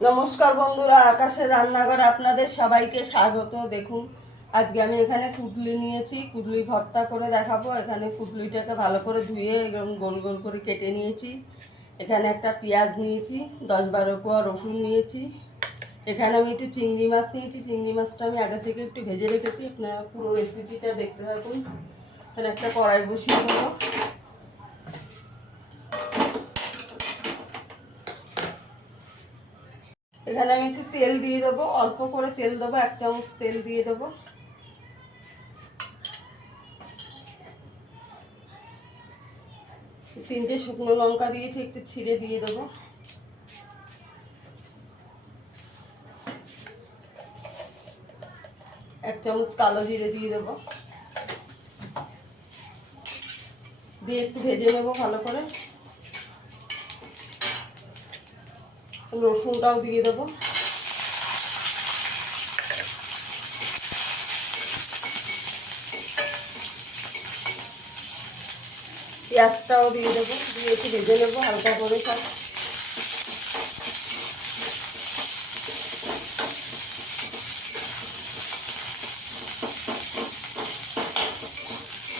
নমস্কার বন্ধুরা, আকাশের রান্নাঘরে আপনাদের সবাইকে স্বাগত। দেখুন, আজকে আমি এখানে কুদলি নিয়েছি, কুদলি ভর্তা করে দেখাবো। এখানে কুদলিটাকে ভালো করে ধুয়ে এরকম গোল গোল করে কেটে নিয়েছি। এখানে একটা পেঁয়াজ নিয়েছি, 10-12 কোয়া রসুন নিয়েছি। এখানে আমি একটু চিংড়ি মাছ নিয়েছি, চিংড়ি মাছটা আমি আগে থেকে একটু ভেজে রেখেছি। আপনারা পুরো রেসিপিটা দেখতে থাকুন। এখানে একটা কড়াই বসিয়ে দেবো। এখানে আমি একটু তেল দিয়ে দেবো, অল্প করে তেল দেবো, 1 চামচ তেল দিয়ে দেবো। তিনটে শুকনো লঙ্কা দিয়েছি, একটু ছিঁড়ে দিয়ে দেবো। এক চামচ কালো জিরে দিয়ে দেবো, দিয়ে একটু ভেজে নেবো ভালো করে। রসুনটাও দিয়ে দেবো। পেঁয়াজটাও দিয়ে দেবো, দিয়ে একটু ভেজে নেবো হালকা করে সব।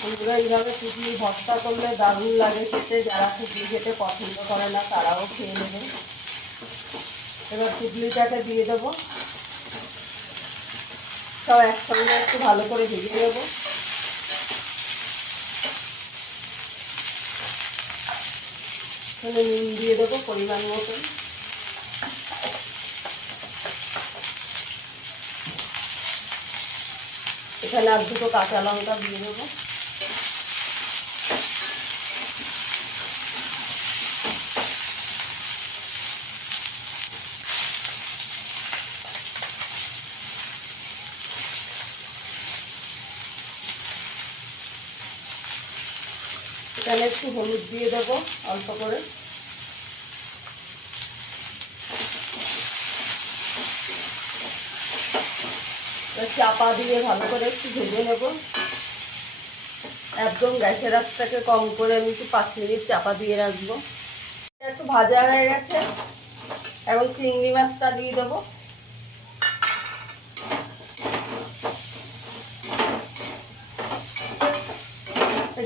বন্ধুরা, এইভাবে কুদলি ভর্তা করলে দারুণ লাগে খেতে। যারা কুদলি খেতে পছন্দ করে না তারাও খেয়ে নেবে। এবার কুদলিটাকে দিয়ে দেবো, সব একসঙ্গে একটু ভালো করে ভেজে নেবো। এখানে নুন দিয়ে দেবো পরিমাণ মতন। এখানে আর দুটো কাঁচা লঙ্কা দিয়ে দেবো। এখানে একটু হলুদ দিয়ে দেবো অল্প করে। চাপা দিয়ে ভালো করে একটু ভেজে নেব। একদম গ্যাসের আঁচটাকে কম করে আমি একটু 5 মিনিট চাপা দিয়ে রাখবো। একটু ভাজা হয়ে গেছে, এবং চিংড়ি মাছটা দিয়ে দেবো।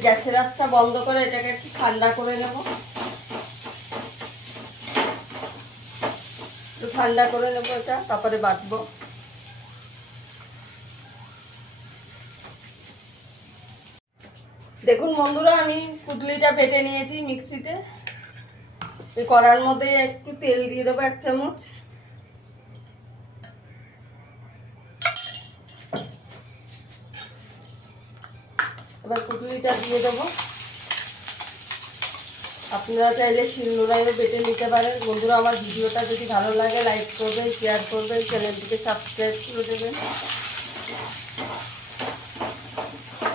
গ্যাসের আঁচটা বন্ধ করে এটাকে একটু ঠান্ডা করে নেব। একটু ঠান্ডা করে নেব এটা, তারপরে বাটবো। দেখুন বন্ধুরা, আমি কুদলিটা বেটে নিয়েছি মিক্সিতে। এই কড়ার মধ্যে একটু তেল দিয়ে দেবো 1 চামচ। এবার কুদলিটা দিয়ে দেবো। আপনারা চাইলে শিলনোড়ায়ও বেটে নিতে পারেন। বন্ধুরা, আমার ভিডিওটা যদি ভালো লাগে লাইক করবেন, শেয়ার করবেন, চ্যানেলটিকে সাবস্ক্রাইব করে দেবেন।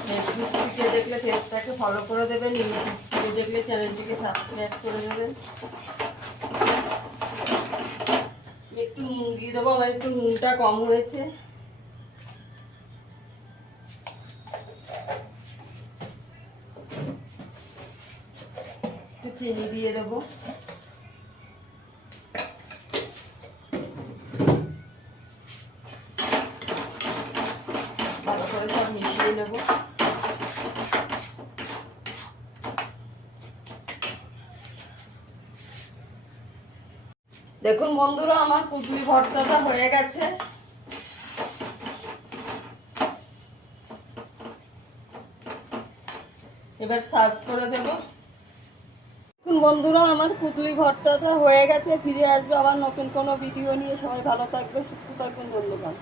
ফেসবুক থেকে দেখলে পেজটাকে ফলো করে দেবেন, ইউটিউব থেকে দেখলে চ্যানেলটিকে সাবস্ক্রাইব করে দেবেন। একটু নুন দিয়ে দেবো, আমার একটু নুনটা কম হয়েছে। একটু চিনি দিয়ে দেবো। ভালো করে সব মিশিয়ে নেব। দেখুন বন্ধুরা, আমার কুদলি ভর্তাটা হয়ে গেছে। এবার সার্ভ করে দেব। দেখুন বন্ধুরা, আমার কুদলি ভর্তাটা হয়ে গেছে। ফিরে আসবে আবার নতুন কোনো ভিডিও নিয়ে। সবাই ভালো থাকবেন, সুস্থ থাকবেন, ধন্যবাদ।